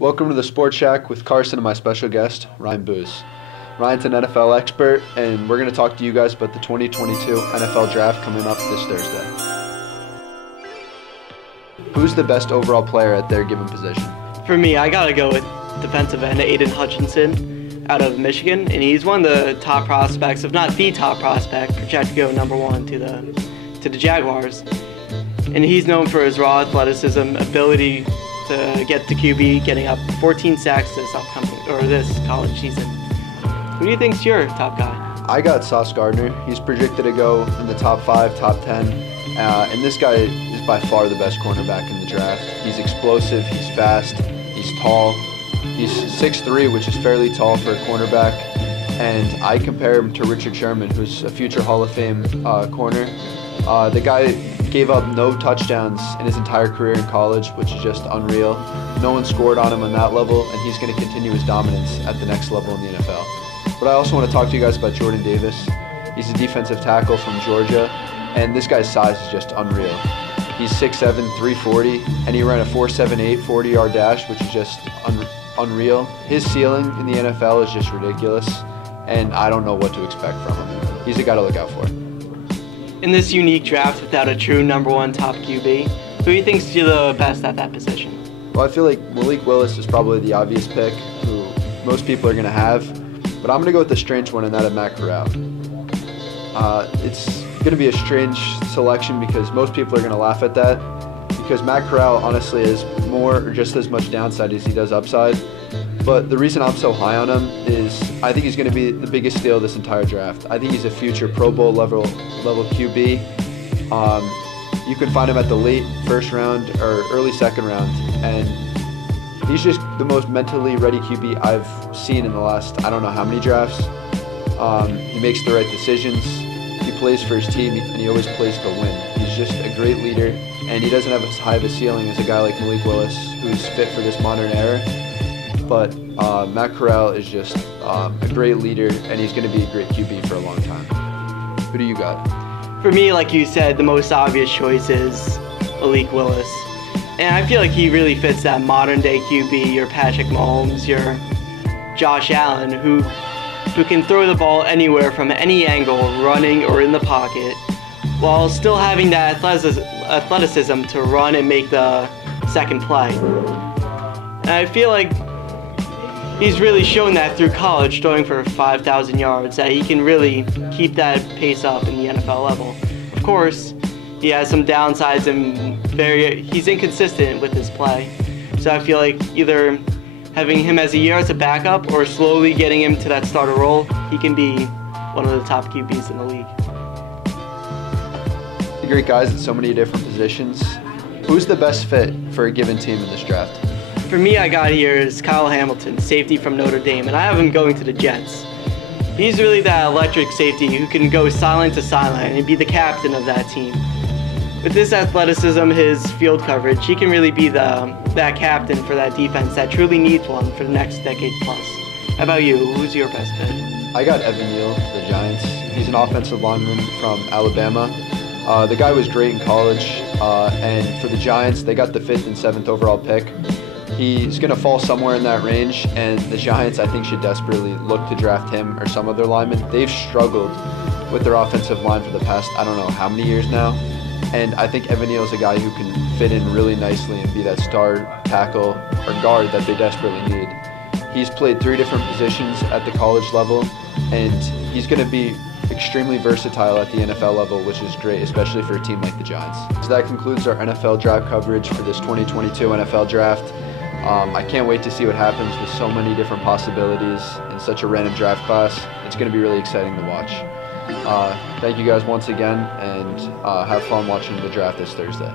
Welcome to the Sports Shack with Carson and my special guest, Ryan Booz. Ryan's an NFL expert, and we're going to talk to you guys about the 2022 NFL Draft coming up this Thursday. Who's the best overall player at their given position? For me, I gotta go with defensive end Aiden Hutchinson out of Michigan, and he's one of the top prospects, if not the top prospect, projected to go number one to the Jaguars. And he's known for his raw athleticism, ability to get to QB, getting up 14 sacks this college season. Who do you think's your top guy? I got Sauce Gardner. He's projected to go in the top 5, top 10. And this guy is by far the best cornerback in the draft. He's explosive, he's fast, he's tall. He's 6'3", which is fairly tall for a cornerback. And I compare him to Richard Sherman, who's a future Hall of Fame corner. The guy gave up no touchdowns in his entire career in college, which is just unreal. No one scored on him on that level, and he's going to continue his dominance at the next level in the NFL. But I also want to talk to you guys about Jordan Davis. He's a defensive tackle from Georgia, and this guy's size is just unreal. He's 6'7", 340, and he ran a 4.78 40-yard dash, which is just unreal. His ceiling in the NFL is just ridiculous, and I don't know what to expect from him. He's a guy to look out for. In this unique draft without a true number one top QB, who do you think's the best at that position? Well, I feel like Malik Willis is probably the obvious pick, who most people are going to have, but I'm going to go with the strange one, and that of Matt Corral. It's going to be a strange selection because most people are going to laugh at that, because Matt Corral honestly is more or just as much downside as he does upside. But the reason I'm so high on him is I think he's going to be the biggest steal of this entire draft. I think he's a future Pro Bowl level QB. You can find him at the late first round or early second round, and he's just the most mentally ready QB I've seen in the last I don't know how many drafts. He makes the right decisions. He plays for his team, and he always plays to win. He's just a great leader, and he doesn't have as high of a ceiling as a guy like Malik Willis, who's fit for this modern era. But Matt Corral is just a great leader, and he's going to be a great QB for a long time. Who do you got? For me, like you said, the most obvious choice is Malik Willis. And I feel like he really fits that modern-day QB, your Patrick Mahomes, your Josh Allen, who can throw the ball anywhere from any angle, running or in the pocket, while still having that athleticism to run and make the second play. And I feel like he's really shown that through college, throwing for 5,000 yards, that he can really keep that pace up in the NFL level. Of course, he has some downsides and he's inconsistent with his play. So I feel like either having him as a year as a backup or slowly getting him to that starter role, he can be one of the top QBs in the league. Great guys at so many different positions. Who's the best fit for a given team in this draft? For me, I got here is Kyle Hamilton, safety from Notre Dame, and I have him going to the Jets. He's really that electric safety who can go sideline to sideline and be the captain of that team. With his athleticism, his field coverage, he can really be that captain for that defense that truly needs one for the next decade plus. How about you? Who's your best fit? I got Evan Neal for the Giants. He's an offensive lineman from Alabama. The guy was great in college, and for the Giants, they got the 5th and 7th overall pick. He's going to fall somewhere in that range, and the Giants, I think, should desperately look to draft him or some other lineman. They've struggled with their offensive line for the past, I don't know how many years now, and I think Evan Neal is a guy who can fit in really nicely and be that star tackle or guard that they desperately need. He's played 3 different positions at the college level, and he's going to be extremely versatile at the NFL level, which is great, especially for a team like the Giants. So that concludes our NFL draft coverage for this 2022 NFL draft. I can't wait to see what happens with so many different possibilities in such a random draft class. It's going to be really exciting to watch. Thank you guys once again, and have fun watching the draft this Thursday.